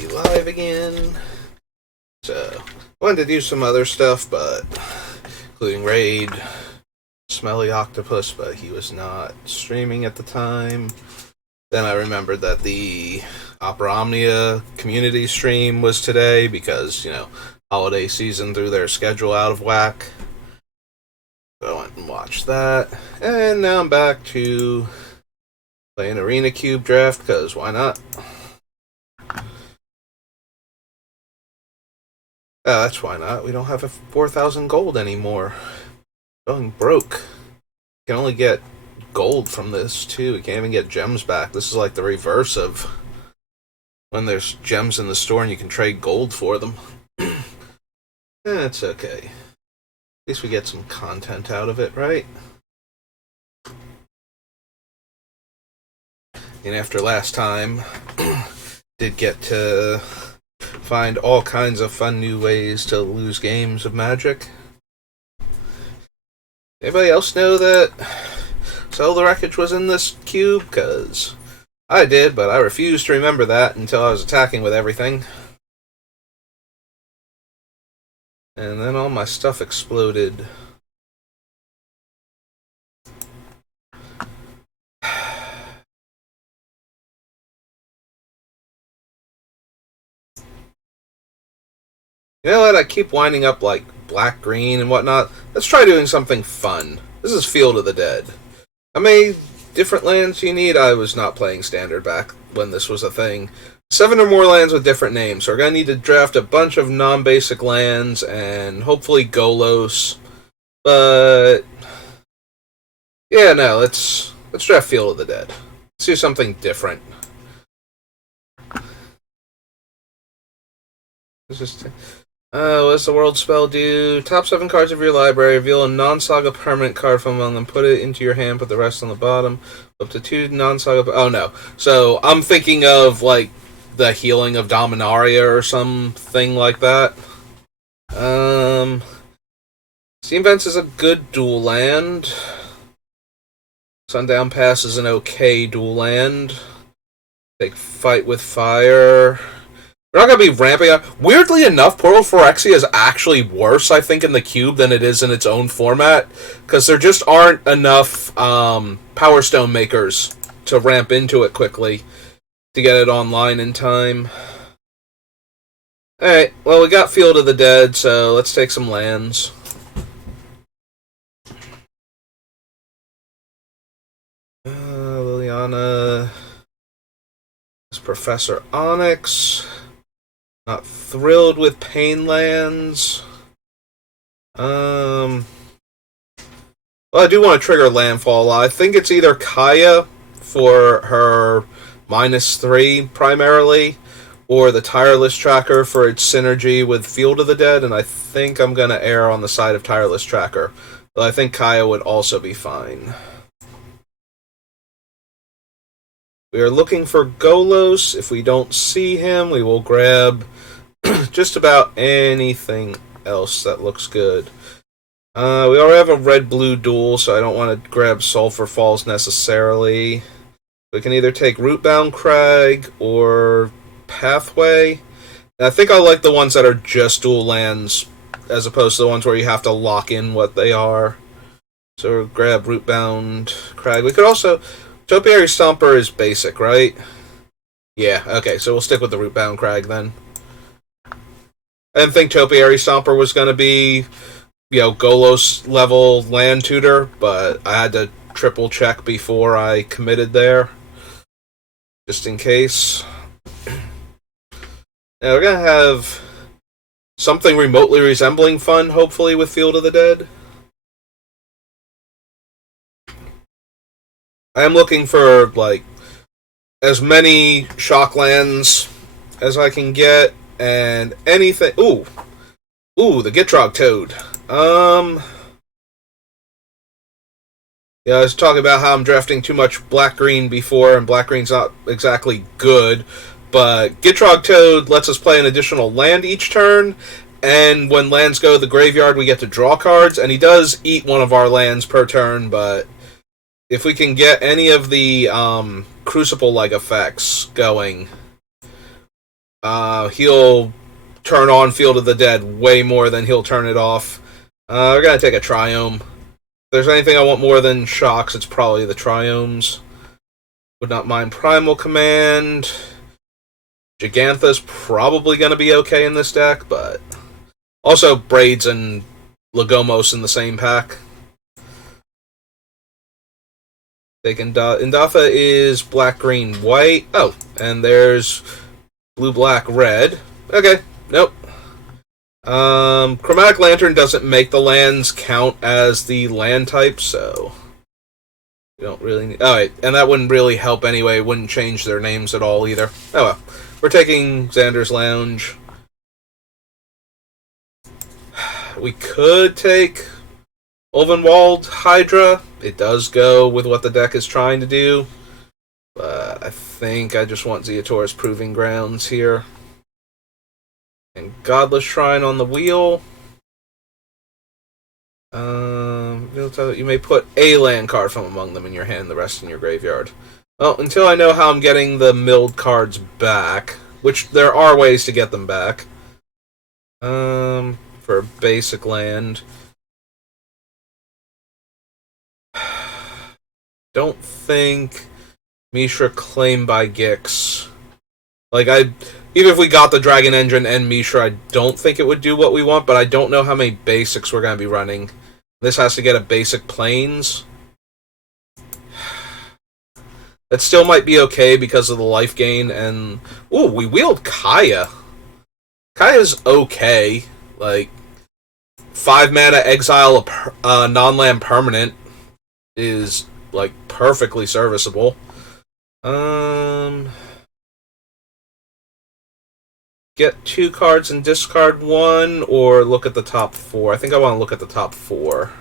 be live again. So, wanted to do some other stuff, but including Raid, Smelly Octopus, but he was not streaming at the time. Then I remembered that the Opera Omnia community stream was today because, holiday season threw their schedule out of whack. So I went and watched that. And now I'm back to playing Arena Cube Draft, because why not? That's why not. We don't have a 4,000 gold anymore. Going broke. You can only get gold from this, too. We can't even get gems back. This is like the reverse of when there's gems in the store and you can trade gold for them. It's okay. At least we get some content out of it, right? And after last time, did get to find all kinds of fun new ways to lose games of Magic. Anybody else know that Sell the Wreckage was in this cube? Because I did, but I refused to remember that until I was attacking with everything. And then all my stuff exploded. You know what? I keep winding up like black, green, and whatnot. Let's try doing something fun. This is Field of the Dead. How many different lands you need? I was not playing Standard back when this was a thing. 7 or more lands with different names. So we're going to need to draft a bunch of non-basic lands and hopefully Golos. But yeah, no, let's draft Field of the Dead. Let's do something different. What does the world spell do? Top 7 cards of your library. Reveal a non-saga permanent card from among them. Put it into your hand. Put the rest on the bottom. Up to 2 non-saga... Oh, no. So, I'm thinking of, like, the Healing of Dominaria or something like that. Steam Vents is a good dual land. Sundown Pass is an okay dual land. Take Fight with Fire... We're not going to be ramping up. Weirdly enough, Portal Phyrexia is actually worse, I think, in the cube than it is in its own format, because there just aren't enough Power Stone makers to ramp into it quickly to get it online in time. Alright, well, we got Field of the Dead, so let's take some lands. Liliana... Professor Onyx... Not thrilled with Painlands. Well, I do want to trigger Landfall. I think it's either Kaya for her -3 primarily, or the Tireless Tracker for its synergy with Field of the Dead, and I think I'm going to err on the side of Tireless Tracker. But I think Kaya would also be fine. We are looking for Golos. If we don't see him, we will grab just about anything else that looks good. We already have a red-blue duel, so I don't want to grab Sulphur Falls necessarily. We can either take Rootbound Crag or Pathway. And I think I like the ones that are just dual lands, as opposed to the ones where you have to lock in what they are. So we'll grab Rootbound Crag. We could also... Topiary Stomper is basic, right? Yeah, okay, so we'll stick with the Rootbound Crag then. I didn't think Topiary Stomper was going to be, Golos level land tutor, but I had to triple check before I committed there. Just in case. Now we're going to have something remotely resembling fun, hopefully, with Field of the Dead. I am looking for, like, as many shock lands as I can get, and anything... Ooh, the Gitrog Toad. Yeah, I was talking about how I'm drafting too much black-green before, and black-green's not exactly good, but Gitrog Toad lets us play an additional land each turn, and when lands go to the graveyard, we get to draw cards, and he does eat one of our lands per turn, but... If we can get any of the Crucible-like effects going, He'll turn on Field of the Dead way more than he'll turn it off. We're gonna take a Triome. If there's anything I want more than shocks, it's probably the Triomes. Would not mind Primal Command. Gigantha's probably gonna be okay in this deck, but also Braids and Lagomos in the same pack. Indatha is black, green, white. Oh, and there's blue, black, red. Okay, nope. Chromatic Lantern doesn't make the lands count as the land type, so we don't really need... Alright, and that wouldn't really help anyway. Wouldn't change their names at all either. Oh well. We're taking Xander's Lounge. We could take Ulvenwald Hydra. It does go with what the deck is trying to do. But I think I just want Zeotor's Proving Grounds here. And Godless Shrine on the wheel. You may put a land card from among them in your hand, the rest in your graveyard. Well, until I know how I'm getting the milled cards back, which there are ways to get them back. For a basic land. Don't think Mishra Claim by Gix. Even if we got the Dragon Engine and Mishra, I don't think it would do what we want, but I don't know how many basics we're going to be running. This has to get a basic Plains. That still might be okay because of the life gain, and... Ooh, we wheeled Kaya. Kaya's okay. 5 mana exile a non-land permanent is, perfectly serviceable. Get 2 cards and discard 1, or look at the top 4. I think I want to look at the top 4.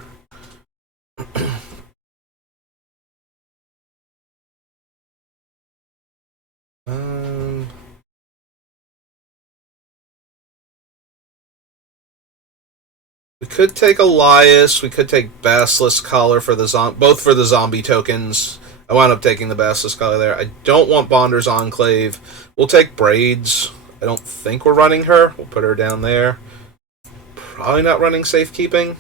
We could take Elias. We could take Basilisk Collar for the both for the zombie tokens. I wound up taking the Basilisk Collar there. I don't want Bonder's Enclave. We'll take Braids. I don't think we're running her. We'll put her down there. Probably not running Safekeeping.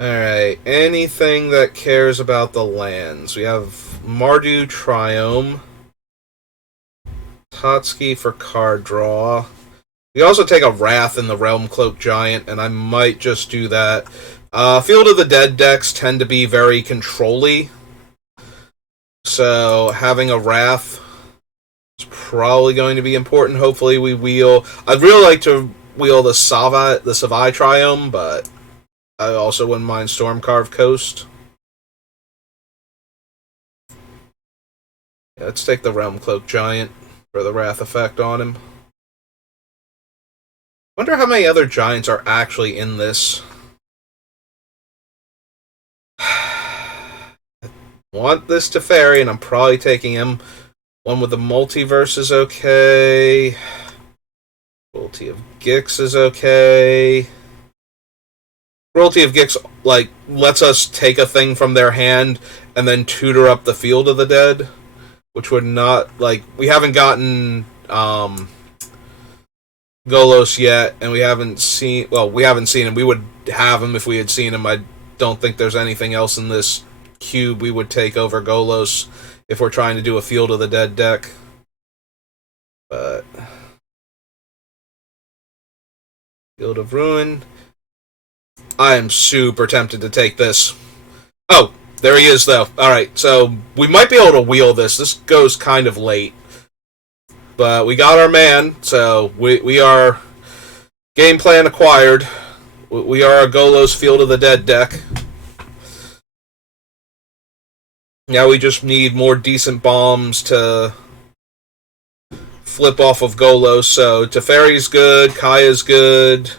Alright, anything that cares about the lands. We have Mardu Triome. Totsky for card draw. We also take a Wrath in the Realm Cloak Giant, and I might just do that. Field of the Dead decks tend to be very control-y. So having a Wrath is probably going to be important. Hopefully we wheel... I'd really like to wheel the Savai Triome, but I also wouldn't mind Stormcarved Coast. Yeah, let's take the Realm Cloak Giant for the Wrath effect on him. Wonder how many other giants are actually in this. I want this Teferi, and I'm probably taking him. One with the Multiverse is okay. Cruelty of Gix is okay. Cruelty of Gix, lets us take a thing from their hand and then tutor up the Field of the Dead. Which would not, we haven't gotten, Golos yet, and we haven't seen him. We would have him if we had seen him. I don't think there's anything else in this cube we would take over Golos if we're trying to do a Field of the Dead deck. But Field of Ruin. I am super tempted to take this. Oh, there he is, though. Alright, so we might be able to wheel this. This goes kind of late. But we got our man, so we are game plan acquired. We are a Golos Field of the Dead deck. Now we just need more decent bombs to flip off of Golos. So Teferi's good, Kaya's good.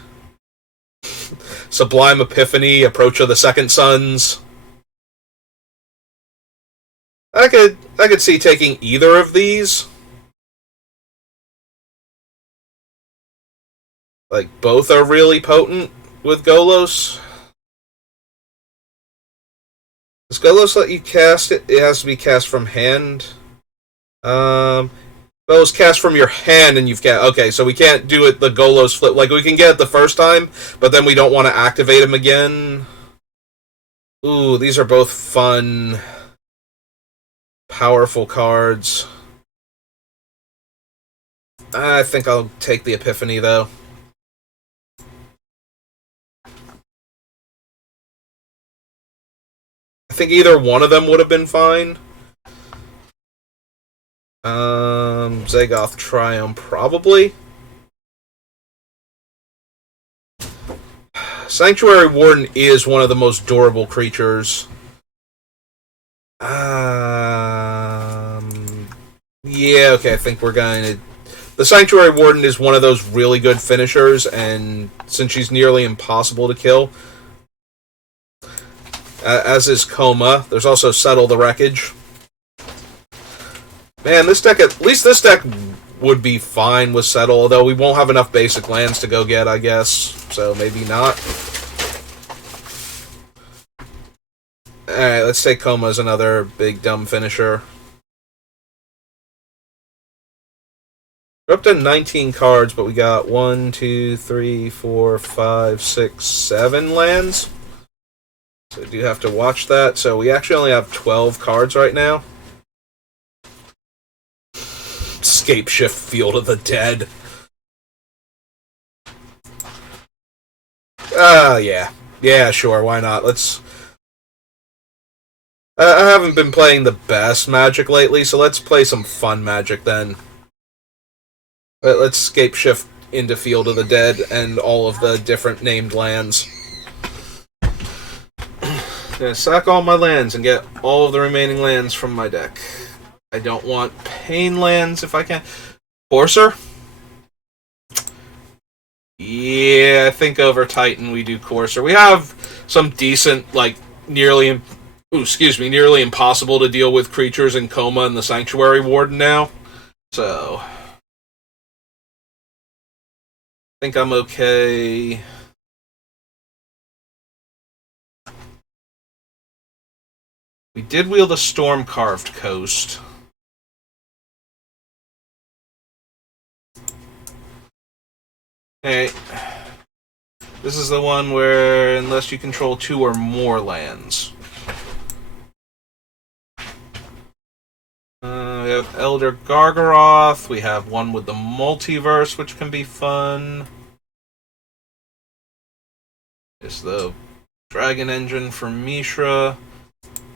Sublime Epiphany, Approach of the Second Sons. I could see taking either of these. Both are really potent with Golos. Does Golos let you cast it? It has to be cast from hand. Those cast from your hand, and you've got okay. So we can't do it the Golos flip. Like we can get it the first time, but then we don't want to activate them again. Ooh, these are both fun, powerful cards. I think I'll take the Epiphany though. I think either one of them would have been fine. Zagoth Triumph, probably. Sanctuary Warden is one of the most durable creatures. Yeah, okay, I think we're going to... The Sanctuary Warden is one of those really good finishers, and since she's nearly impossible to kill, as is Coma, there's also Settle the Wreckage. Man, this deck, at least this deck would be fine with Settle, although we won't have enough basic lands to go get, I guess, so maybe not. Alright, let's take Coma as another big dumb finisher. We're up to 19 cards, but we got 1, 2, 3, 4, 5, 6, 7 lands. So we do have to watch that. So we actually only have 12 cards right now. Scape Shift Field of the Dead. Yeah. Yeah, sure, why not? Let's... I haven't been playing the best Magic lately, so let's play some fun Magic then. Let's Scape Shift into Field of the Dead and all of the different named lands. Gonna sack all my lands and get all of the remaining lands from my deck. I don't want Pain lands if I can. Courser? Yeah, I think over Titan we do Courser. We have some decent, like, nearly impossible to deal with creatures in Coma and the Sanctuary Warden now. So... I think I'm okay. We did wheel the Storm-Carved Coast. Okay. This is the one where, unless you control 2 or more lands. We have Elder Gargaroth. We have one with the Multiverse, which can be fun. There's the Dragon Engine for Mishra.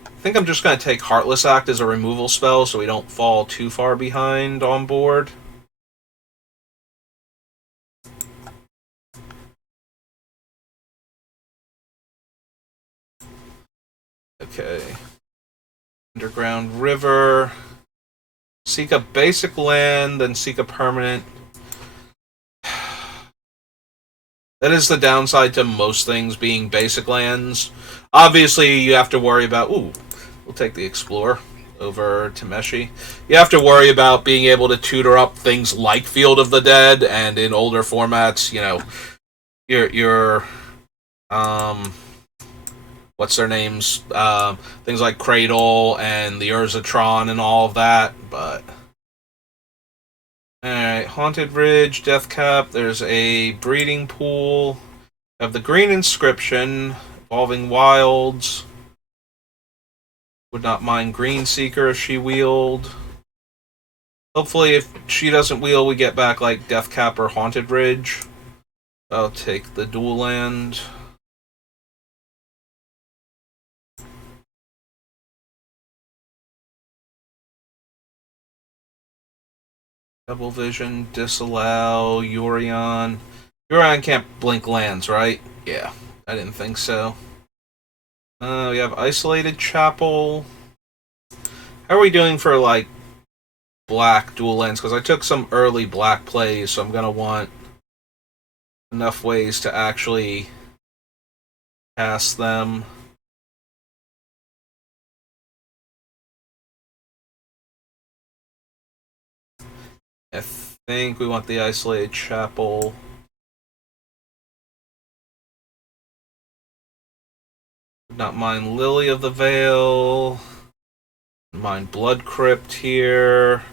I think I'm just going to take Heartless Act as a removal spell so we don't fall too far behind on board. Okay. Underground River. Seek a basic land, then seek a permanent. That is the downside to most things being basic lands. Obviously, you have to worry about... Ooh, we'll take the Explorer over Tameshi. You have to worry about being able to tutor up things like Field of the Dead, and in older formats, you know, your what's their names? Things like Cradle and the Urzatron and all of that, but... Alright, Haunted Ridge, Deathcap, there's a Breeding Pool. We have the Green Inscription, Evolving Wilds. Would not mind Green Seeker if she wheeled. Hopefully if she doesn't wheel, we get back like Deathcap or Haunted Ridge. I'll take the dual land. Double Vision, Disallow, Yorion. Yorion can't blink lands, right? Yeah, I didn't think so. We have Isolated Chapel. How are we doing for, like, black dual lands? Because I took some early black plays, so I'm going to want enough ways to actually cast them. I think we want the Isolated Chapel. Would not mind Lily of the Veil. Mind Blood Crypt here.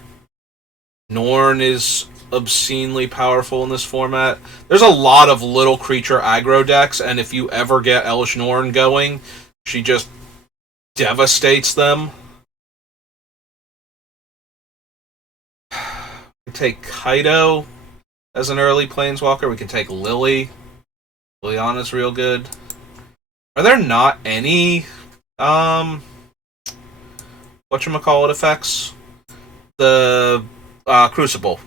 Norn is obscenely powerful in this format. There's a lot of little creature aggro decks, and if you ever get Elesh Norn going, she just devastates them. We can take Kaido as an early planeswalker. We can take Lily. Liliana's real good. Are there not any whatchamacallit effects? The Crucible.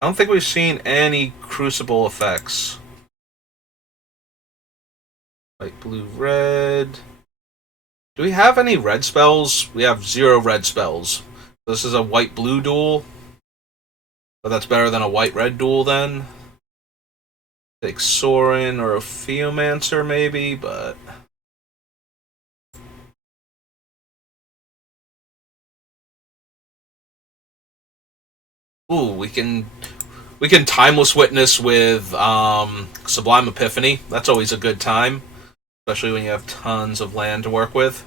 I don't think we've seen any Crucible effects. White, blue, red. Do we have any red spells? We have 0 red spells. This is a white-blue duel. But that's better than a white-red duel then. Take Sorin or a Theomancer maybe, but... Ooh, we can Timeless Witness with Sublime Epiphany. That's always a good time, especially when you have tons of land to work with.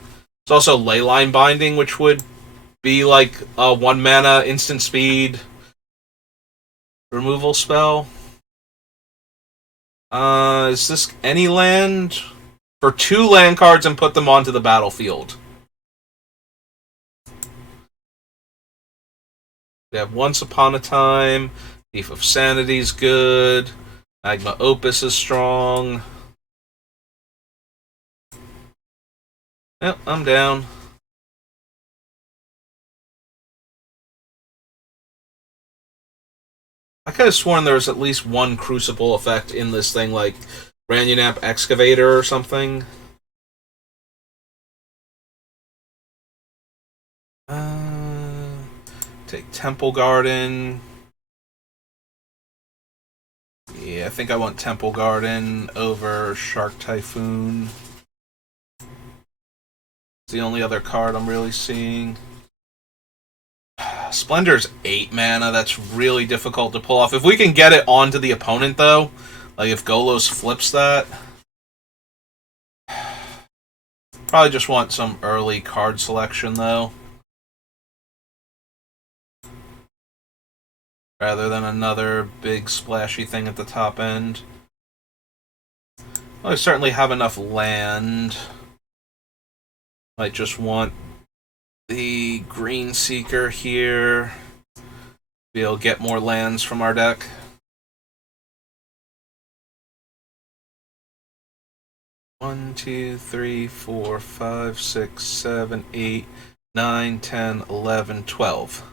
There's also Leyline Binding, which would be like a 1 mana instant speed removal spell. Is this any land? For 2 land cards and put them onto the battlefield. We have Once Upon a Time. Thief of Sanity's good. Magma Opus is strong. Yep, I'm down. I could have sworn there was at least one Crucible effect in this thing, like Ranunap Excavator or something. Take Temple Garden. Yeah, I think I want Temple Garden over Shark Typhoon. It's the only other card I'm really seeing. Splendor's 8 mana. That's really difficult to pull off. If we can get it onto the opponent, though, like if Golos flips that, probably just want some early card selection, though, rather than another big splashy thing at the top end. Well, I certainly have enough land. Might just want the Green Seeker here. Be able to get more lands from our deck. One, 2, 3, 4, 5, 6, 7, 8, 9, 10, 11, 12.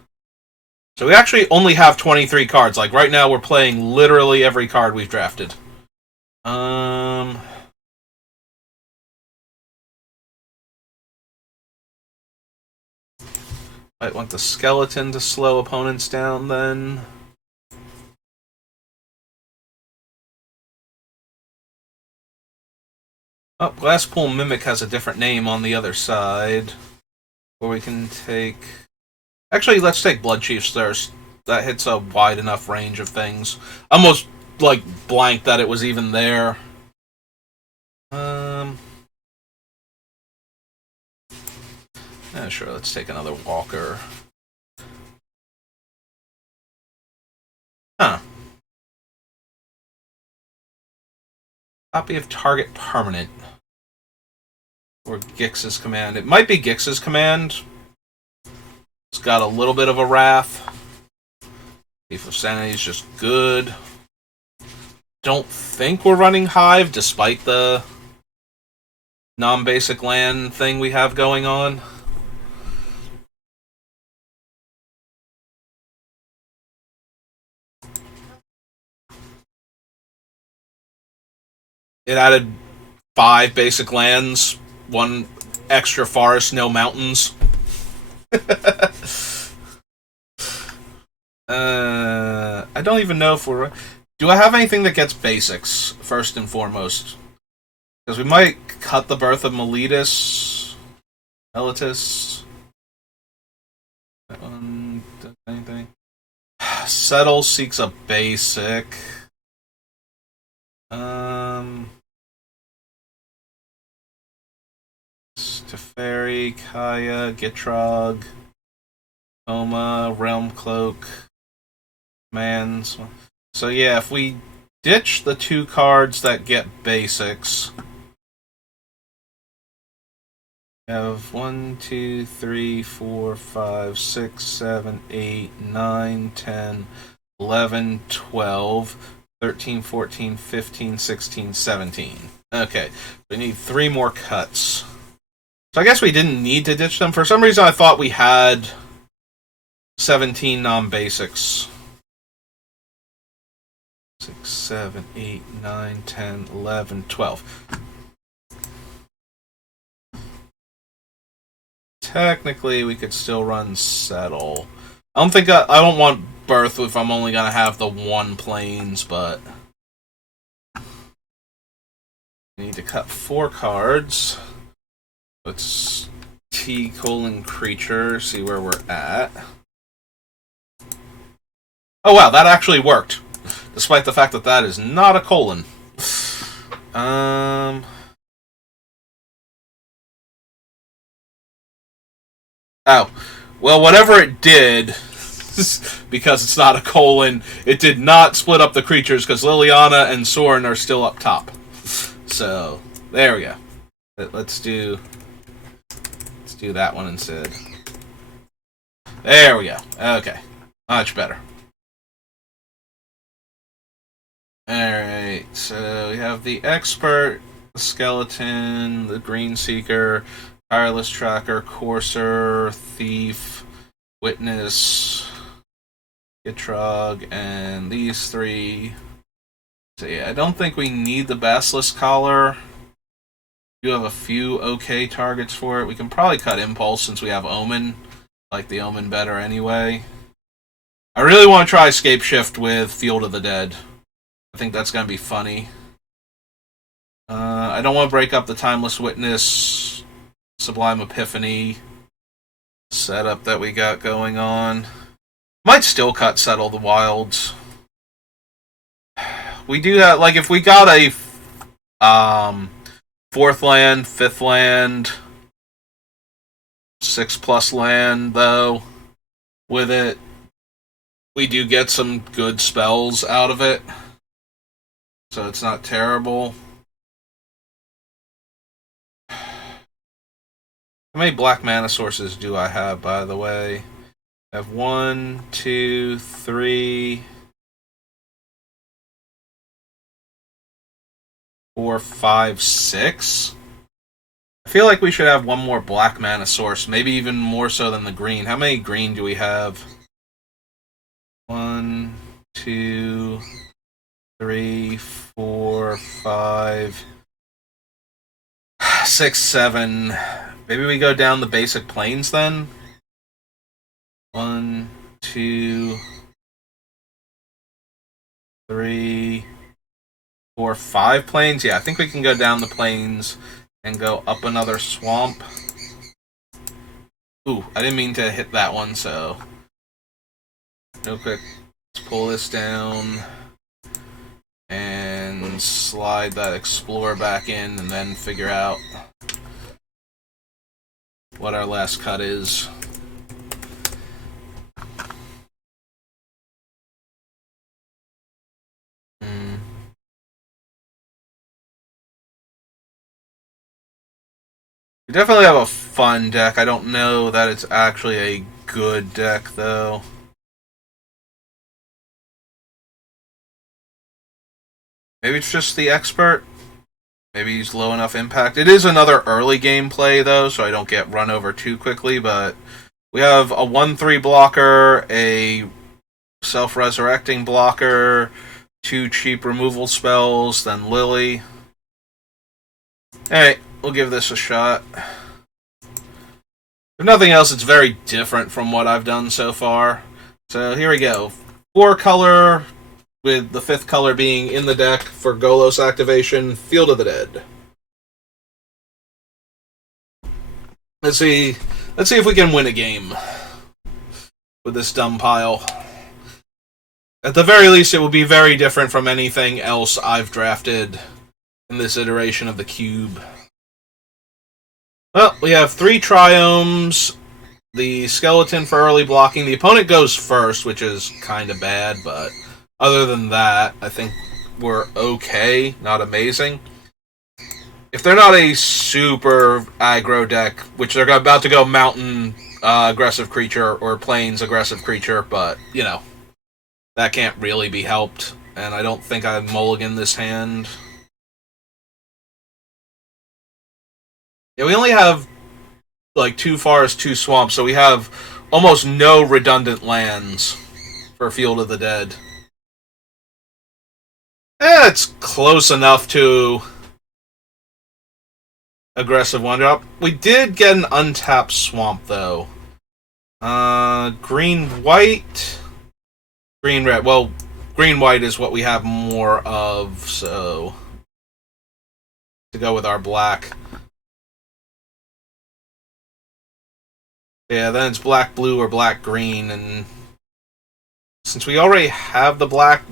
So we actually only have 23 cards. Like right now we're playing literally every card we've drafted. Might want the Skeleton to slow opponents down then. Oh, Glasspool Mimic has a different name on the other side. Or we can take... Actually, let's take Bloodchief's Thirst. That hits a wide enough range of things. Almost, like, blanked that it was even there. Yeah, sure, let's take another Walker. Huh. Copy of target permanent. Or Gix's command. It might be Gix's command. It's got a little bit of a wrath. Thief of Sanity is just good. Don't think we're running Hive, despite the non-basic land thing we have going on. It added 5 basic lands, 1 extra forest, no mountains. I don't even know if we're... Do I have anything that gets basics, first and foremost? Because we might cut the Birth of Meletis. Meletis. That one does anything. Settle seeks a basic. Teferi, Kaya, Gitrog. Homa, Realm Cloak, Mans. So yeah, if we ditch the 2 cards that get basics, we have 1, 2, 3, 4, 5, 6, 7, 8, 9, 10, 11, 12, 13, 14, 15, 16, 17. Okay, we need 3 more cuts. So I guess we didn't need to ditch them. For some reason I thought we had 17 non-basics. 6, 7, 8, 9, 10, 11, 12. Technically, we could still run Settle. I don't want Birth if I'm only gonna have the 1 planes, but we need to cut 4 cards. Let's T:(creature, see where we're at. Oh wow, that actually worked. Despite the fact that that is not a colon. Oh. Well, whatever it did, because it's not a colon, it did not split up the creatures, because Liliana and Sorin are still up top. So, there we go. Let's do that one instead. There we go. Okay. Much better. Alright, so we have the Expert, the Skeleton, the Green Seeker, Tireless Tracker, Courser, Thief, Witness, Gitrog, and these 3. So yeah, I don't think we need the Basilisk Collar. We do have a few okay targets for it. We can probably cut Impulse since we have Omen. I like the Omen better anyway. I really want to try Scape Shift with Field of the Dead. I think that's going to be funny. I don't want to break up the Timeless Witness, Sublime Epiphany setup that we got going on. Might still cut Settle the Wilds. We do that, like, if we got a 4th land, 5th land, 6+ land, though, with it, we do get some good spells out of it. So it's not terrible. How many black mana sources do I have, by the way? I have 1, 2, 3, 4, 5, 6. I feel like we should have 1 more black mana source, maybe even more so than the green. How many green do we have? 1, 2, 3, 4, 5, 6, 7. Maybe we go down the basic planes then? 1, 2, 3, 4, 5 planes. Yeah, I think we can go down the planes and go up another swamp. Ooh, I didn't mean to hit that one, so real quick, let's pull this down and slide that Explorer back in and then figure out what our last cut is. We definitely have a fun deck. I don't know that it's actually a good deck, though. Maybe it's just the Expert. Maybe he's low enough impact. It is another early game play, though, so I don't get run over too quickly, but we have a 1/3 blocker, a self-resurrecting blocker, 2 cheap removal spells, then Lily. Alright, we'll give this a shot. If nothing else, it's very different from what I've done so far. So here we go. 4 color, with the 5th color being in the deck for Golos activation, Field of the Dead. Let's see if we can win a game with this dumb pile. At the very least, it will be very different from anything else I've drafted in this iteration of the Cube. Well, we have 3 Triomes, the skeleton for early blocking. The opponent goes first, which is kind of bad, but other than that, I think we're okay, not amazing. If they're not a super aggro deck, which they're about to go mountain aggressive creature or plains aggressive creature, but, you know, that can't really be helped, and I don't think I mulligan this hand. Yeah, we only have like 2 forests, 2 swamps, so we have almost no redundant lands for Field of the Dead. It's close enough to aggressive 1-drop. We did get an untapped swamp, though. Green-white? Green-red. Well, green-white is what we have more of, so to go with our black. Yeah, then it's black-blue or black-green, and since we already have the black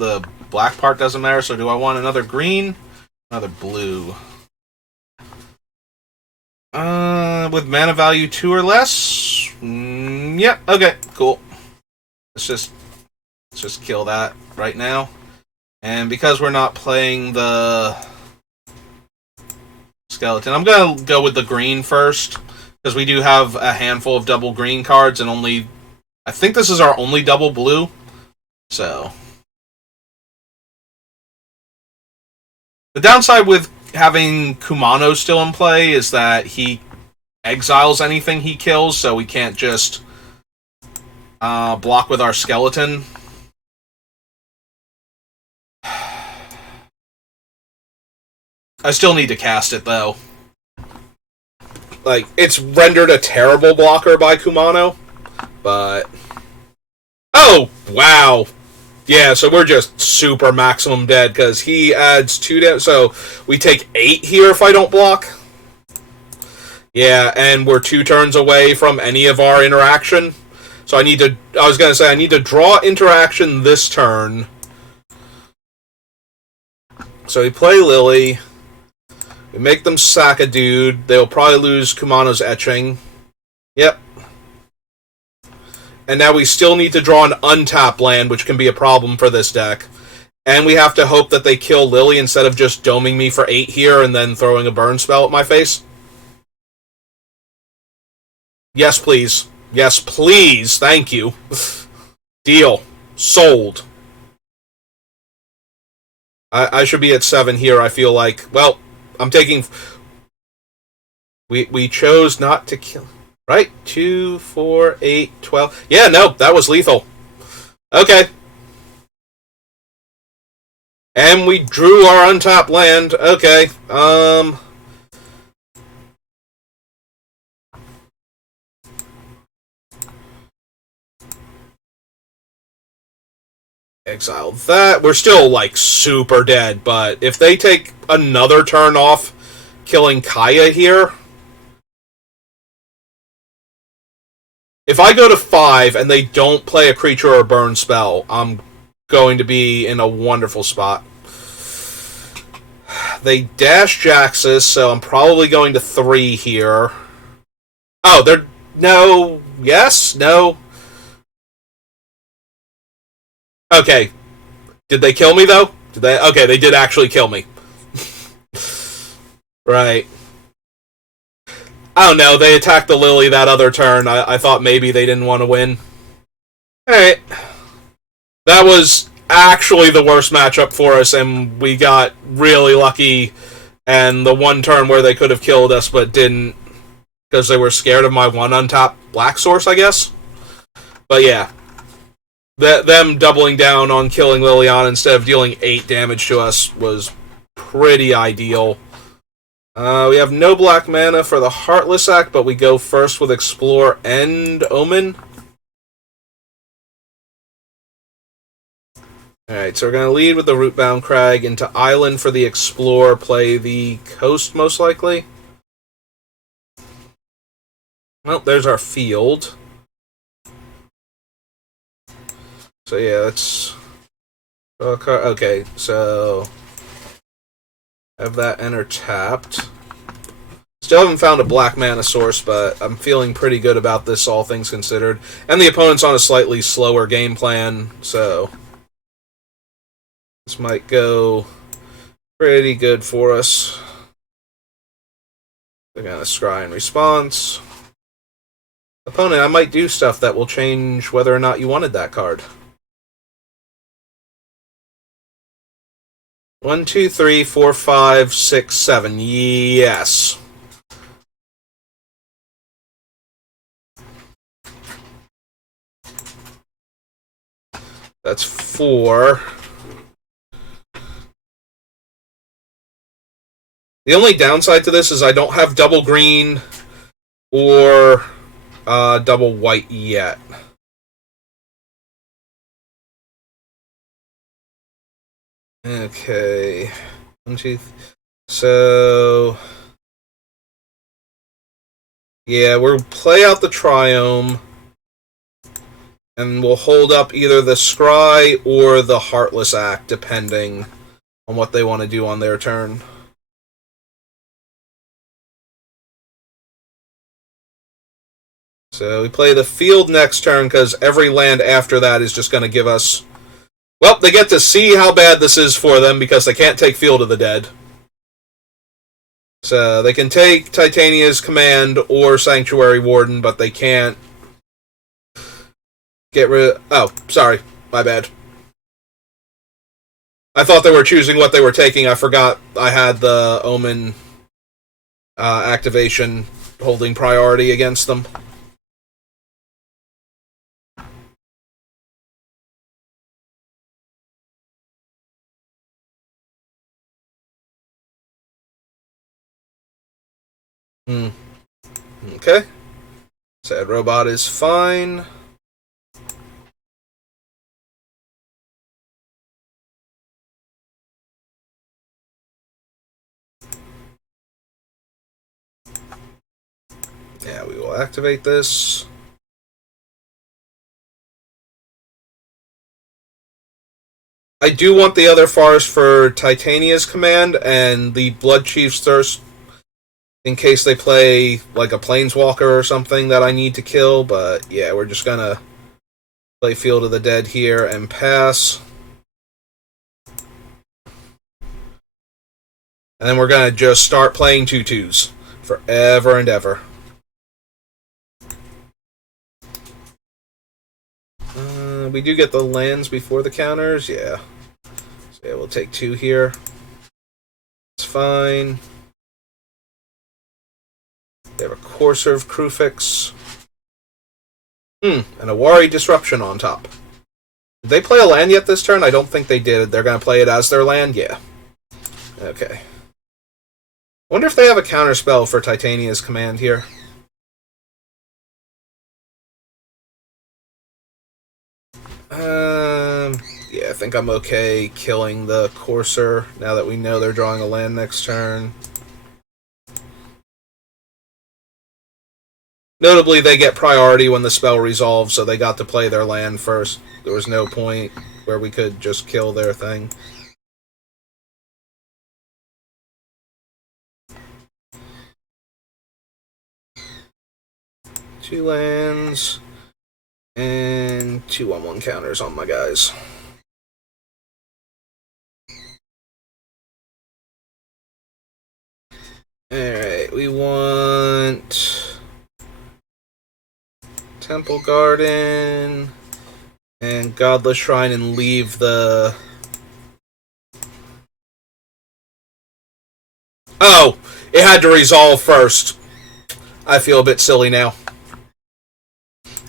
part doesn't matter, so do I want another green? Another blue. With mana value 2 or less? Yep, okay, cool. Let's just kill that right now. And because we're not playing the skeleton, I'm gonna go with the green first, because we do have a handful of double green cards, and I think this is our only double blue, so. The downside with having Kumano still in play is that he exiles anything he kills, so we can't just block with our skeleton. I still need to cast it, though. Like, it's rendered a terrible blocker by Kumano, but... Oh, wow! Yeah, so we're just super maximum dead, because he adds 2 damage, so we take 8 here if I don't block. Yeah, and we're 2 turns away from any of our interaction. So I need to draw interaction this turn. So we play Lily. We make them sack a dude. They'll probably lose Kumano's Etching. Yep. And now we still need to draw an untap land, which can be a problem for this deck. And we have to hope that they kill Lily instead of just doming me for 8 here and then throwing a burn spell at my face. Yes, please. Yes, please. Thank you. Deal. Sold. I should be at 7 here, I feel like. Well, I'm taking... We chose not to kill... Right? 2, 4, 8, 12... Yeah, no, that was lethal. Okay. And we drew our untapped land. Okay. Exile that. We're still, like, super dead, but if they take another turn off killing Kaya here... If I go to 5 and they don't play a creature or a burn spell, I'm going to be in a wonderful spot. They dash Jaxus, so I'm probably going to 3 here. Oh, they're... No. Yes? No. Okay. Did they kill me, though? Did they? Okay, they did actually kill me. Right. I don't know, they attacked the Lily that other turn. I thought maybe they didn't want to win. Alright. That was actually the worst matchup for us, and we got really lucky, and the one turn where they could have killed us but didn't, because they were scared of my one untapped black source, I guess. But yeah. Them doubling down on killing Liliana instead of dealing 8 damage to us was pretty ideal. We have no black mana for the Heartless Act, but we go first with Explore and Omen. Alright, so we're going to lead with the Rootbound Crag into Island for the Explore, play the Coast most likely. Well, there's our field. So yeah, let's... Okay, so... have that enter tapped. Still haven't found a black mana source, but I'm feeling pretty good about this, all things considered. And the opponent's on a slightly slower game plan, so this might go pretty good for us. They're going to scry in response. Opponent, I might do stuff that will change whether or not you wanted that card. 1, 2, 3, 4, 5, 6, 7. Yes. That's 4. The only downside to this is I don't have double green or double white yet. Okay. So yeah, we'll play out the Triome, and we'll hold up either the Scry or the Heartless Act, depending on what they want to do on their turn. So we play the field next turn, because every land after that is just going to give us... Well, they get to see how bad this is for them, because they can't take Field of the Dead. So they can take Titania's Command or Sanctuary Warden, but they can't get rid... Oh, sorry. My bad. I thought they were choosing what they were taking. I forgot I had the Omen activation holding priority against them. Okay. Sad Robot is fine. Yeah, we will activate this. I do want the other Forest for Titania's Command and the Blood Chief's Thirst in case they play like a Planeswalker or something that I need to kill, but yeah, we're just gonna play Field of the Dead here and pass. And then we're gonna just start playing 2/2s forever and ever. We do get the lands before the counters, yeah. So yeah, we'll take 2 here. It's fine. They have a Courser of Kruphix. And a Wari Disruption on top. Did they play a land yet this turn? I don't think they did. They're going to play it as their land? Yeah. Okay. Wonder if they have a counterspell for Titania's Command here. Yeah, I think I'm okay killing the Courser now that we know they're drawing a land next turn. Notably, they get priority when the spell resolves, so they got to play their land first. There was no point where we could just kill their thing. Two lands and 2/1/1 counters on my guys. Alright, we want Temple Garden and Godless Shrine and leave the... Oh! It had to resolve first. I feel a bit silly now.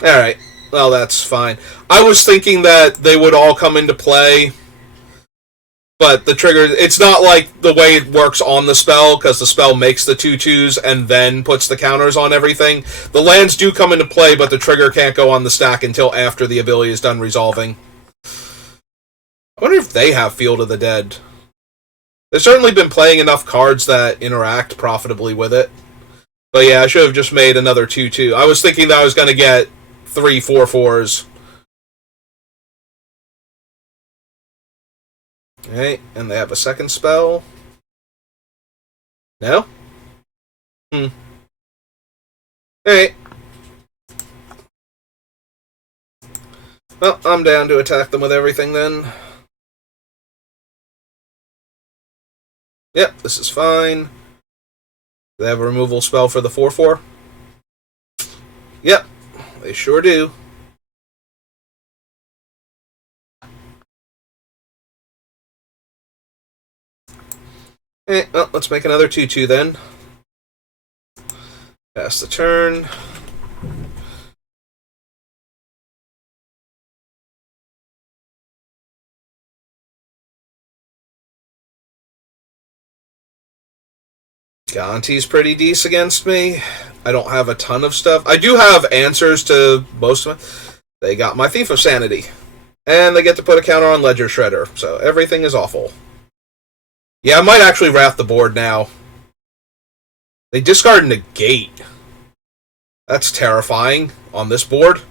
Alright, well that's fine. I was thinking that they would all come into play, but the trigger, it's not like the way it works on the spell, because the spell makes the 2/2s and then puts the counters on everything. The lands do come into play, but the trigger can't go on the stack until after the ability is done resolving. I wonder if they have Field of the Dead. They've certainly been playing enough cards that interact profitably with it. But yeah, I should have just made another 2/2. I was thinking that I was going to get 3 4/4s. Okay, and they have a second spell. No? Hmm. Alright. Well, I'm down to attack them with everything then. Yep, this is fine. Do they have a removal spell for the 4/4? Yep, they sure do. Well, let's make another 2/2 then. Pass the turn. Gonti's pretty decent against me. I don't have a ton of stuff. I do have answers to most of it. They got my Thief of Sanity. And they get to put a counter on Ledger Shredder. So everything is awful. Yeah, I might actually wrath the board now. They discard Negate. That's terrifying on this board.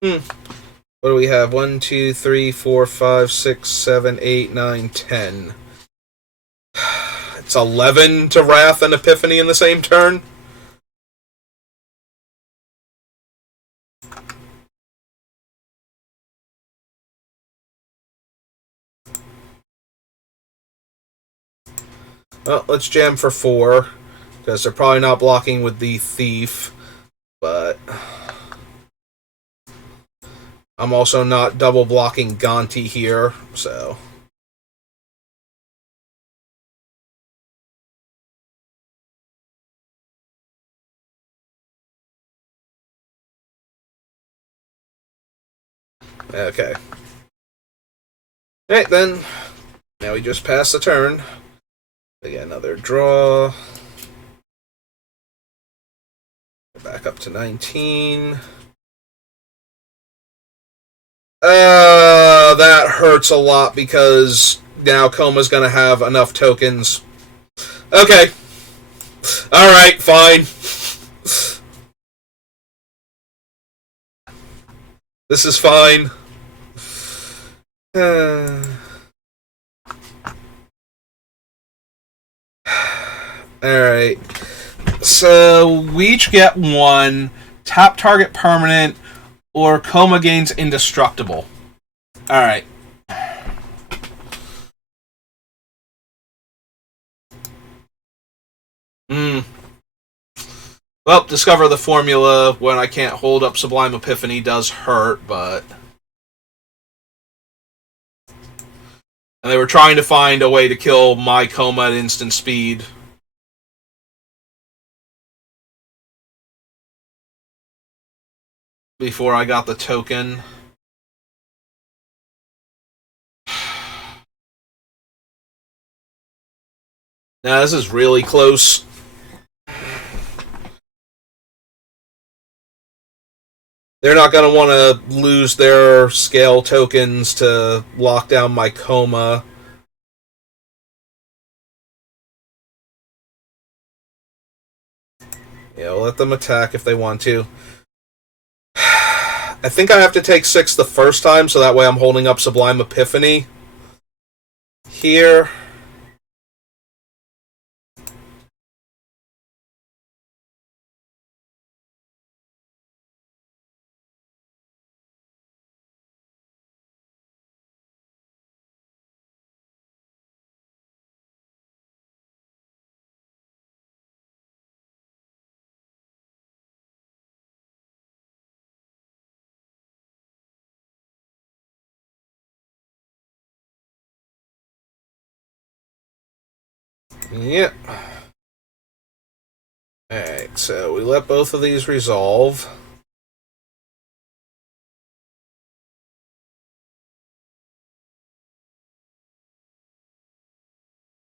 What do we have? 1, 2, 3, 4, 5, 6, 7, 8, 9, 10. It's 11 to Wrath and Epiphany in the same turn. Well, let's jam for 4, because they're probably not blocking with the Thief, but I'm also not double blocking Gonti here, so... Okay. Alright then. Now we just pass the turn. We get another draw. Back up to 19. That hurts a lot because now Koma's gonna have enough tokens. Okay. Alright, fine. This is fine. Alright. So we each get one. Top target permanent, or Koma gains indestructible. Alright. Well, discover the formula when I can't hold up Sublime Epiphany does hurt, but... And they were trying to find a way to kill my Koma at instant speed. Before I got the token. Now, this is really close. They're not going to want to lose their scale tokens to lock down my Koma. Yeah, we'll let them attack if they want to. I think I have to take 6 the first time, so that way I'm holding up Sublime Epiphany. Here. Yep. Alright, so we let both of these resolve.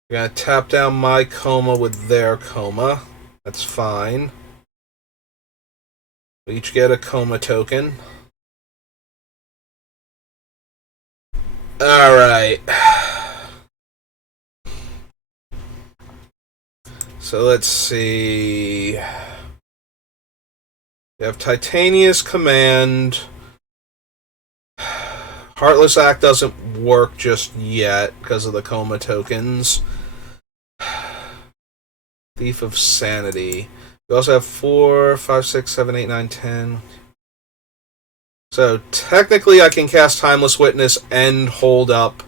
We're going to tap down my Koma with their Koma. That's fine. We each get a Koma token. Alright. So let's see. We have Titania's Command, Heartless Act doesn't work just yet because of the coma tokens. Thief of Sanity. We also have 4, 5, 6, 7, 8, 9, 10. So technically I can cast Timeless Witness and hold up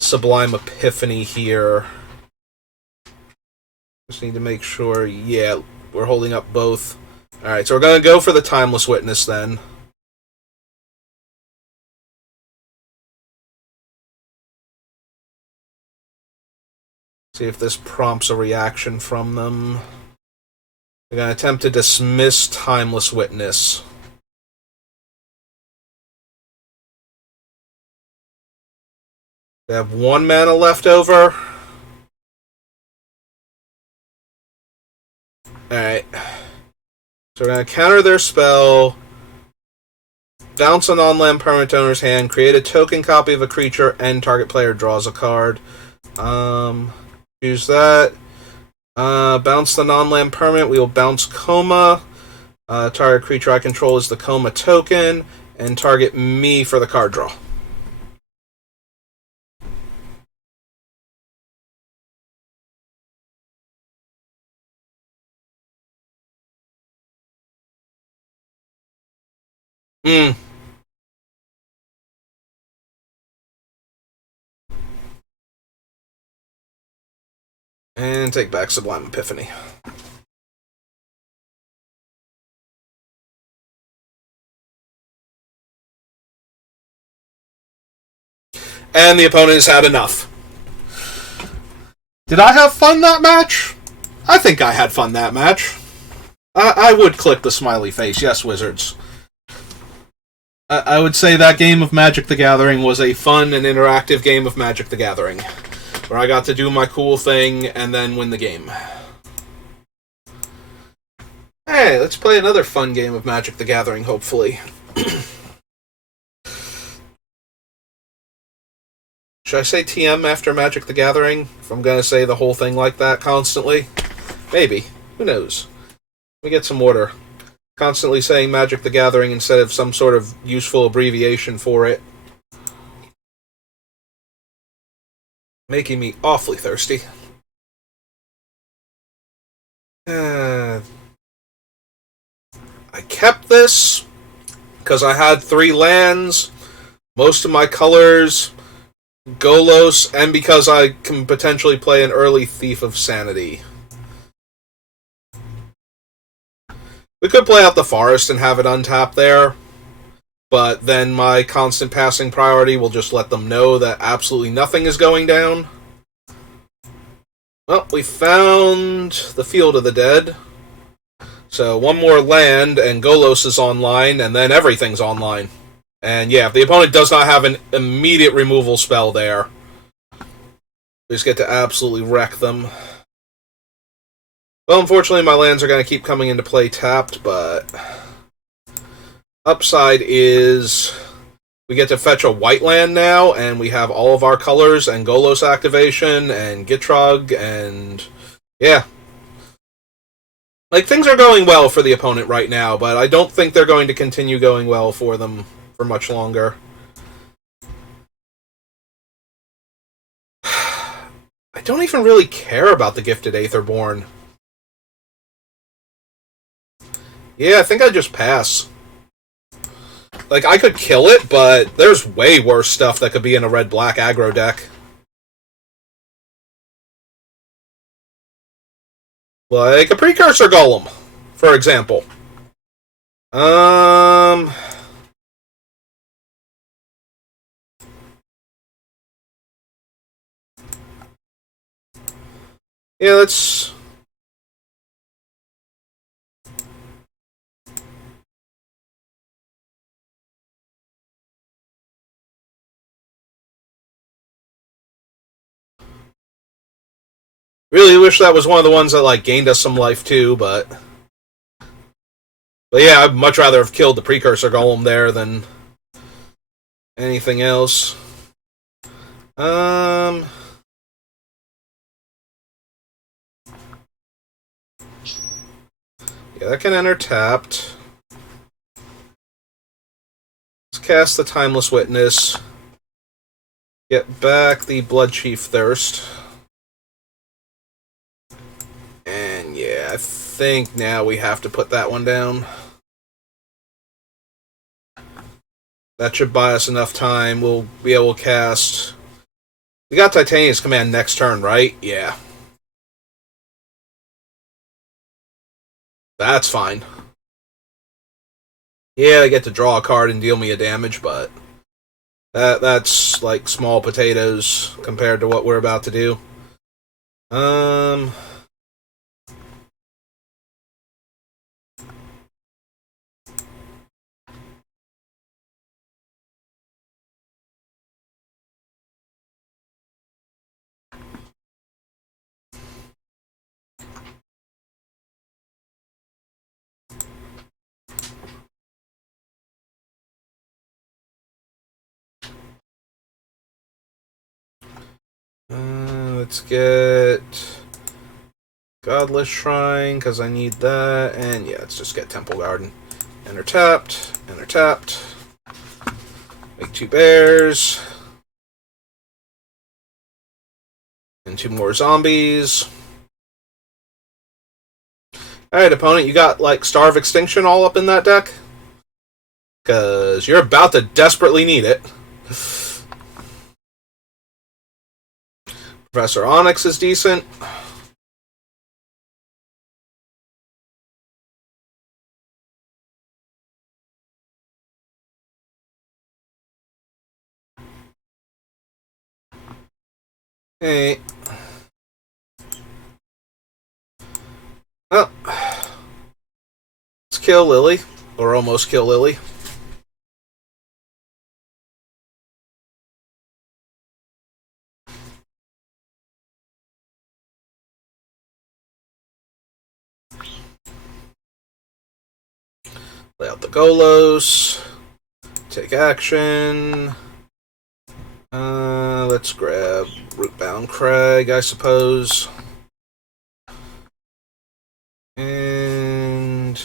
Sublime Epiphany here. Just need to make sure, yeah, we're holding up both. Alright, so we're going to go for the Timeless Witness then. See if this prompts a reaction from them. We're going to attempt to dismiss Timeless Witness. They have 1 mana left over. Alright. So we're going to counter their spell, bounce a non-land permanent owner's hand, create a token copy of a creature, and target player draws a card. Use that. Bounce the non-land permanent. We will bounce Coma. Target creature I control is the Coma token, and target me for the card draw. And take back Sublime Epiphany. And the opponent has had enough. Did I have fun that match? I think I had fun that match. I would click the smiley face. Yes, Wizards. I would say that game of Magic the Gathering was a fun and interactive game of Magic the Gathering, where I got to do my cool thing and then win the game. Hey, let's play another fun game of Magic the Gathering, hopefully. Should I say TM after Magic the Gathering? If I'm going to say the whole thing like that constantly? Maybe. Who knows? Let me get some order. Constantly saying Magic the Gathering instead of some sort of useful abbreviation for it. Making me awfully thirsty. I kept this because I had 3 lands, most of my colors, Golos, and because I can potentially play an early Thief of Sanity. We could play out the Forest and have it untap there, but then my constant passing priority will just let them know that absolutely nothing is going down. Well, we found the Field of the Dead. So 1 more land, and Golos is online, and then everything's online. And yeah, if the opponent does not have an immediate removal spell there, we just get to absolutely wreck them. Well, unfortunately, my lands are going to keep coming into play tapped, but upside is we get to fetch a white land now, and we have all of our colors and Golos activation and Gitrog, and yeah. Like, things are going well for the opponent right now, but I don't think they're going to continue going well for them for much longer. I don't even really care about the Gifted Aetherborn. Yeah, I think I just pass. Like, I could kill it, but there's way worse stuff that could be in a red-black aggro deck. Like a Precursor Golem, for example. Yeah, let's... Really wish that was one of the ones that, like, gained us some life, too, but... But yeah, I'd much rather have killed the Precursor Golem there than anything else. Yeah, that can enter tapped. Let's cast the Timeless Witness. Get back the Bloodchief Thirst. And yeah, I think now we have to put that one down. That should buy us enough time. We'll be able to cast... We got Titania's Command next turn, right? Yeah. That's fine. Yeah, they get to draw a card and deal me a damage, but... That's like small potatoes compared to what we're about to do. Let's get Godless Shrine, because I need that. And yeah, let's just get Temple Garden. Enter tapped. Enter tapped. Make 2 bears. And 2 more zombies. Alright, opponent, you got, like, Star of Extinction all up in that deck? Because you're about to desperately need it. Professor Onyx is decent. Hey. Oh. Let's kill Lily. Or almost kill Lily. Lay out the Golos. Take action. Let's grab Rootbound Crag, I suppose. And...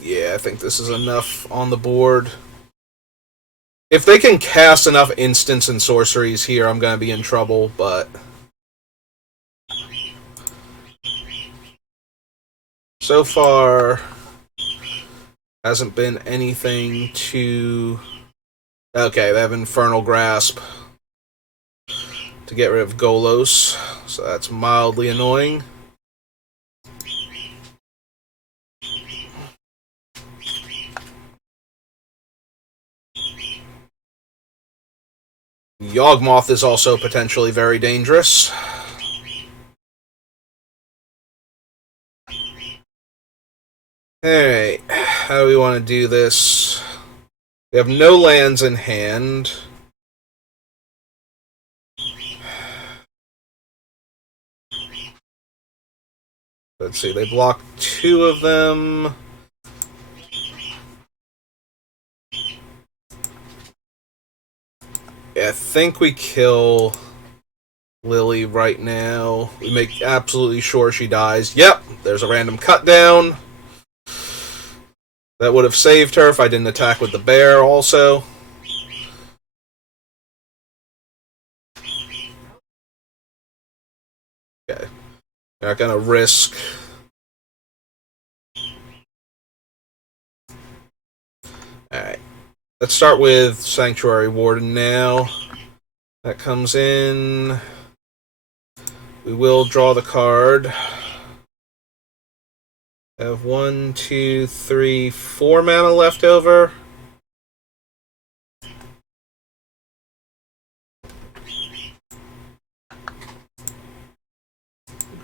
yeah, I think this is enough on the board. If they can cast enough instants and sorceries here, I'm going to be in trouble, but... so far, hasn't been anything too... okay, they have Infernal Grasp to get rid of Golos, so that's mildly annoying. Yawgmoth is also potentially very dangerous. Alright, how do we want to do this? We have no lands in hand. Let's see, they block 2 of them. Yeah, I think we kill Lily right now. We make absolutely sure she dies. Yep, there's a random cut down. That would have saved her if I didn't attack with the bear also. Okay. Not gonna risk. Alright. Let's start with Sanctuary Warden now. That comes in. We will draw the card. I have 1, 2, 3, 4 mana left over.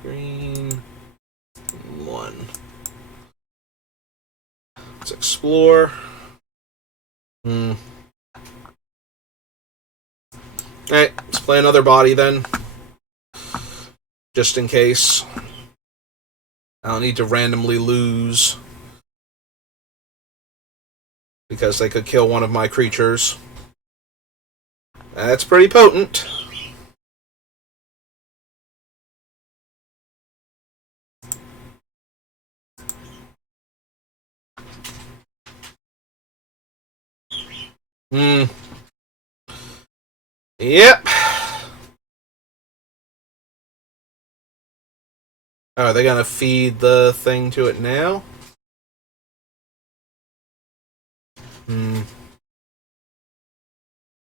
Green 1. Let's explore. Alright, let's play another body then. Just in case. I don't need to randomly lose. Because they could kill one of my creatures. That's pretty potent. Hmm. Yep. Oh, are they gonna feed the thing to it now? Hmm.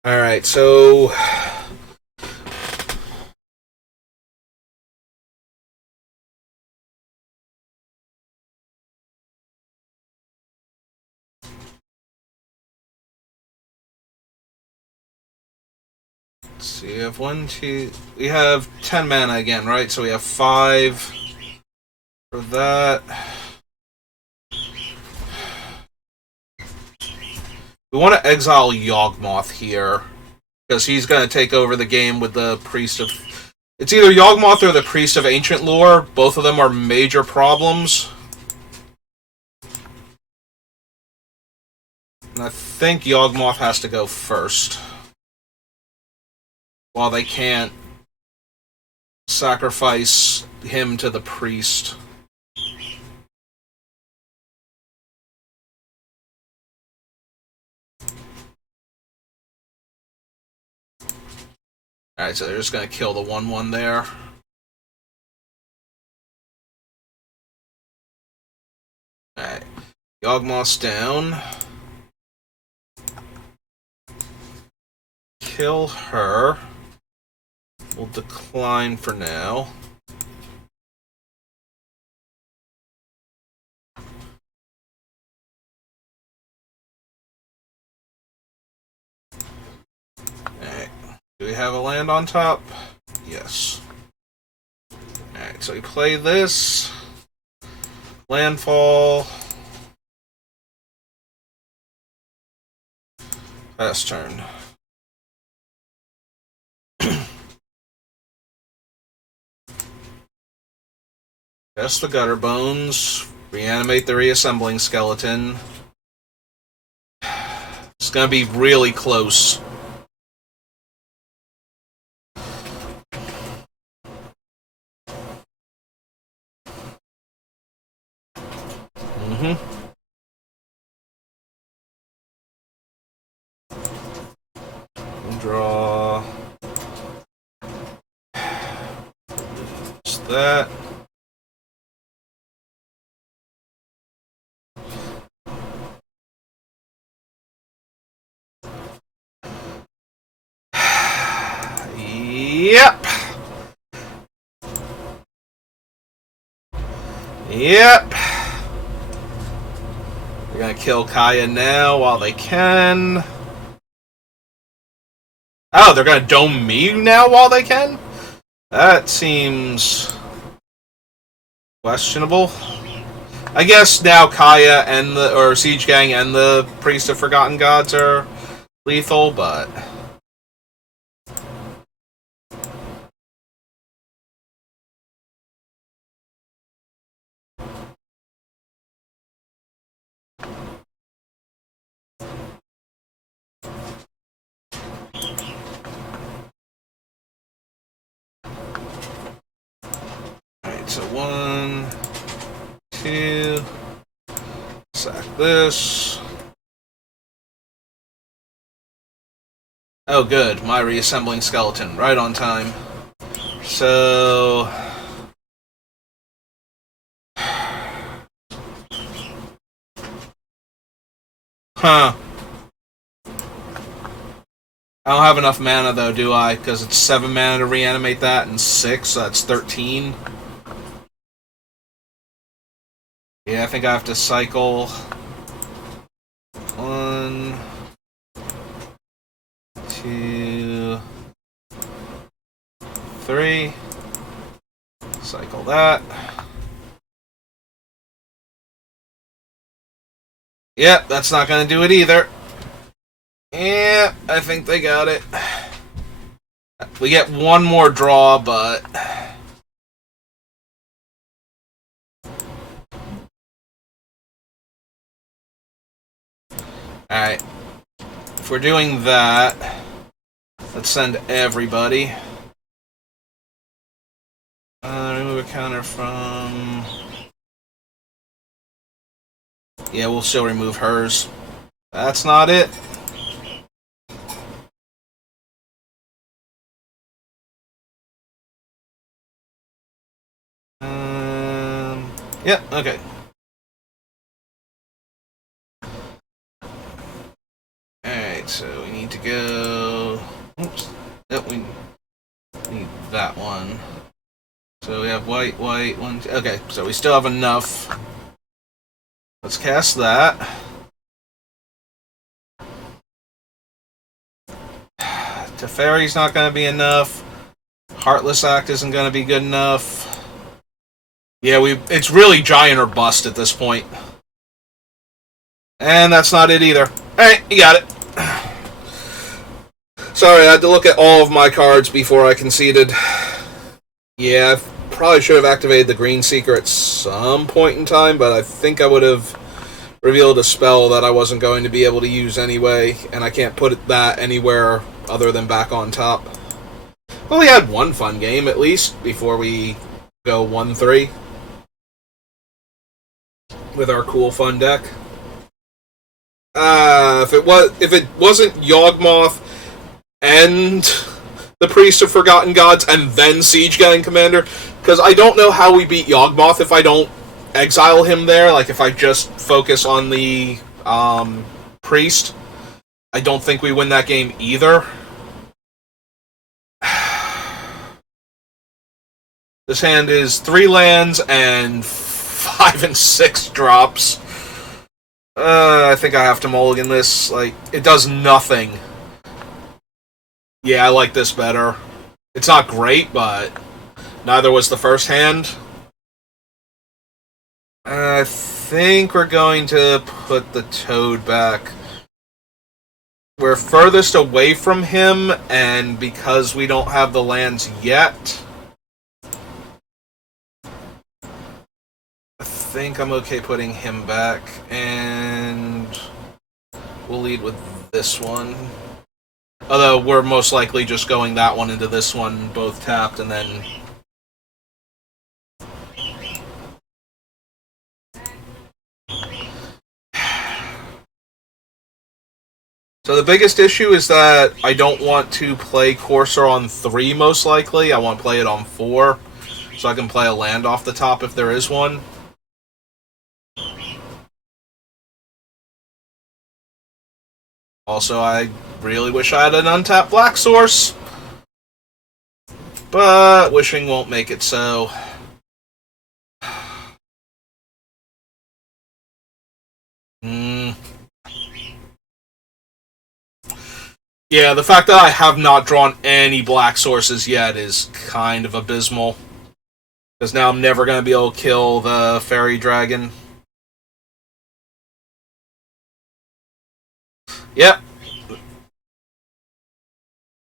Alright, so let's see, we have we have 10 mana again, right? So we have 5 for that. We want to exile Yawgmoth here, because he's going to take over the game with the Priest of... It's either Yawgmoth or the Priest of Ancient Lore. Both of them are major problems. And I think Yawgmoth has to go first. While they can't sacrifice him to the Priest. Alright, so they're just going to kill the 1/1 there. Alright. Yawgmoth's down. Kill her. We'll decline for now. Alright. Do we have a land on top? Yes. Alright, so we play this. Landfall. Last turn. Test the Gutter Bones. Reanimate the Reassembling Skeleton. It's gonna be really close. Draw. Just that. Yep. Yep. They're gonna kill Kaya now while they can. Oh, they're gonna dome me now while they can? That seems questionable. I guess now Kaya and Siege Gang and the Priest of Forgotten Gods are lethal, but alright, so 1, 2, sack this. Oh good, my Reassembling Skeleton, right on time. So... Huh. I don't have enough mana though, do I? Because it's 7 mana to reanimate that, and 6, so that's 13. Yeah, I think I have to cycle 1, 2, 3. Cycle that. Yep, that's not going to do it either. Yeah, I think they got it. We get one more draw, but... Alright. If we're doing that, let's send everybody. Remove a counter from... Yeah, we'll still remove hers. That's not it. Yeah, okay. Alright, so we need to go... Oops. Yep, we need that one. So we have white, one... Okay, so we still have enough. Let's cast that. Teferi's not going to be enough. Heartless Act isn't going to be good enough. Yeah, it's really giant or bust at this point. And that's not it either. Alright, you got it. Sorry, I had to look at all of my cards before I conceded. Yeah, I probably should have activated the Green Seeker at some point in time, but I think I would have revealed a spell that I wasn't going to be able to use anyway, and I can't put that anywhere other than back on top. Well, we had one fun game, at least, before we go 1-3. With our cool fun deck. If it wasn't Yawgmoth and the Priest of Forgotten Gods and then Siege Gang Commander, because I don't know how we beat Yawgmoth if I don't exile him there, like if I just focus on the Priest. I don't think we win that game either. This hand is 3 lands and 5 and 6 drops. I think I have to mulligan this. Like, it does nothing. Yeah, I like this better. It's not great, but neither was the first hand. I think we're going to put the Toad back. We're furthest away from him, and because we don't have the lands yet, I think I'm okay putting him back, and we'll lead with this one. Although we're most likely just going that one into this one, both tapped, and then... So the biggest issue is that I don't want to play Courser on 3, most likely. I want to play it on 4, so I can play a land off the top if there is one. Also, I really wish I had an untapped Black Source, but wishing won't make it so. Yeah, the fact that I have not drawn any Black Sources yet is kind of abysmal. Because now I'm never going to be able to kill the Fairy Dragon. Yep.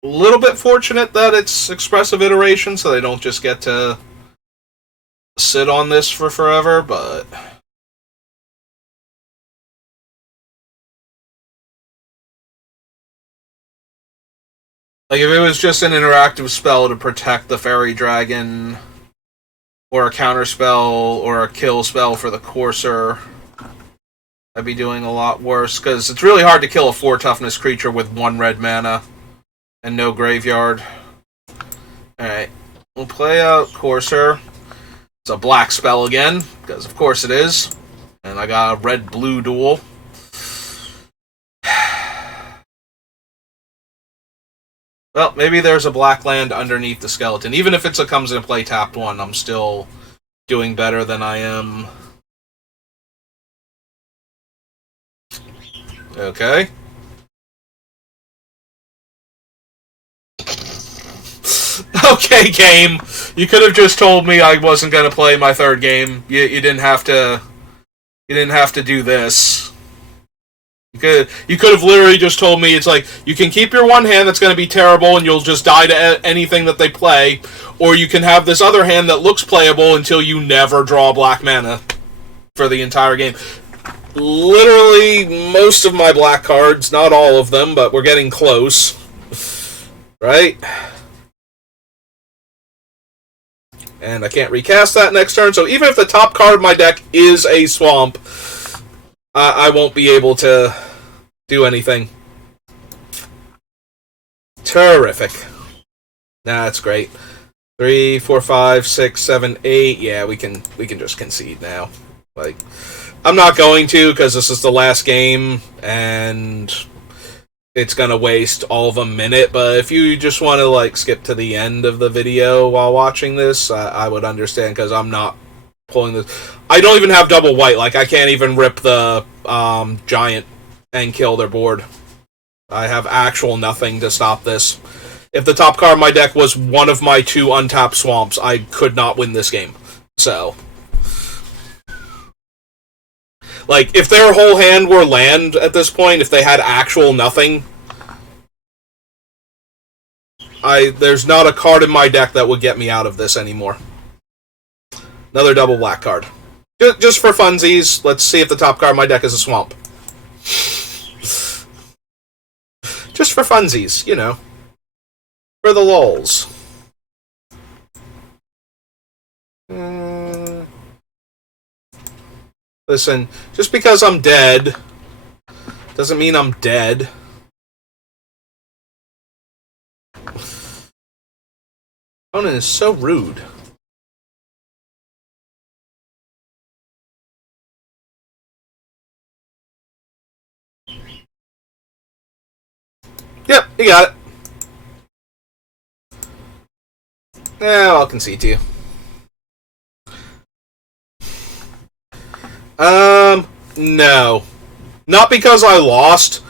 A little bit fortunate that it's expressive iteration, so they don't just get to sit on this for forever, but... Like, if it was just an interactive spell to protect the Fairy Dragon, or a counter spell, or a kill spell for the Courser, I'd be doing a lot worse, because it's really hard to kill a 4 toughness creature with 1 red mana and no graveyard. Alright, we'll play out Courser. It's a black spell again, because of course it is. And I got a red-blue duel. Well, maybe there's a black land underneath the skeleton. Even if it comes into play tapped 1, I'm still doing better than I am. Okay. Okay, game. You could have just told me I wasn't going to play my 3rd game. You didn't have to. You didn't have to do this. You could have literally just told me, it's like, you can keep your one hand that's going to be terrible and you'll just die to anything that they play, or you can have this other hand that looks playable until you never draw black mana for the entire game. Literally, most of my black cards, not all of them, but we're getting close. Right? And I can't recast that next turn, so even if the top card of my deck is a swamp, I won't be able to do anything. Terrific. Nah, that's great. 3, 4, 5, 6, 7, 8. Yeah, we can just concede now. Like, I'm not going to because this is the last game and it's gonna waste all of a minute. But if you just want to like skip to the end of the video while watching this, I would understand because I'm not pulling this. I don't even have double white. Like, I can't even rip the giant and kill their board. I have actual nothing to stop this. If the top card of my deck was one of my 2 untapped swamps, I could not win this game. So, like, if their whole hand were land at this point, if they had actual nothing, there's not a card in my deck that would get me out of this anymore. Another double black card. Just for funsies, let's see if the top card of my deck is a swamp. Just for funsies, you know. For the lulz. Listen, just because I'm dead doesn't mean I'm dead. Conan is so rude. Yep, you got it. Yeah, I'll concede to you. No. Not because I lost,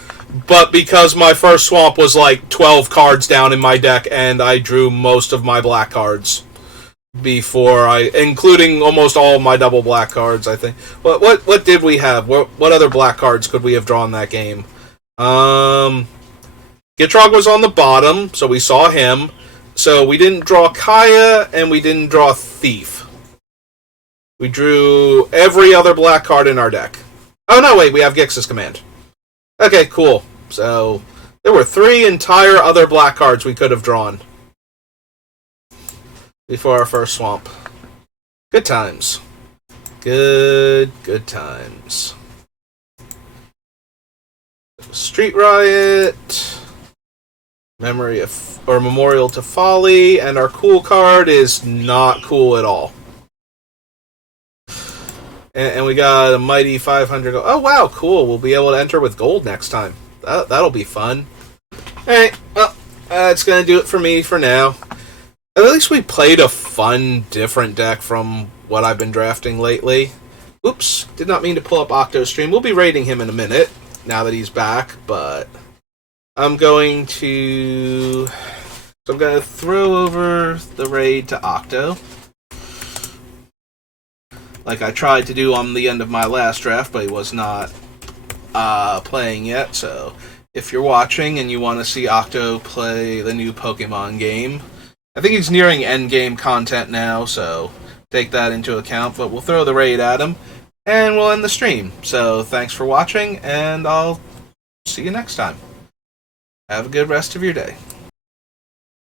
but because my first swamp was like 12 cards down in my deck and I drew most of my black cards before including almost all of my double black cards, I think. What did we have? What other black cards could we have drawn that game? Gitrog was on the bottom, so we saw him. So we didn't draw Kaya, and we didn't draw Thief. We drew every other black card in our deck. Oh, no, wait, we have Gix's Command. Okay, cool. So there were 3 entire other black cards we could have drawn before our first swamp. Good times. Good times. Street Riot, Memorial to Folly, and our cool card is not cool at all. And we got a mighty 500 gold. Oh, wow, cool. We'll be able to enter with gold next time. That'll be fun. Alright, well, that's going to do it for me for now. At least we played a fun, different deck from what I've been drafting lately. Oops, did not mean to pull up Octostream. We'll be raiding him in a minute, now that he's back, but I'm going to throw over the raid to Octo, like I tried to do on the end of my last draft, but he was not playing yet. So if you're watching and you want to see Octo play the new Pokemon game, I think he's nearing end game content now, so take that into account. But we'll throw the raid at him, and we'll end the stream. So thanks for watching, and I'll see you next time. Have a good rest of your day.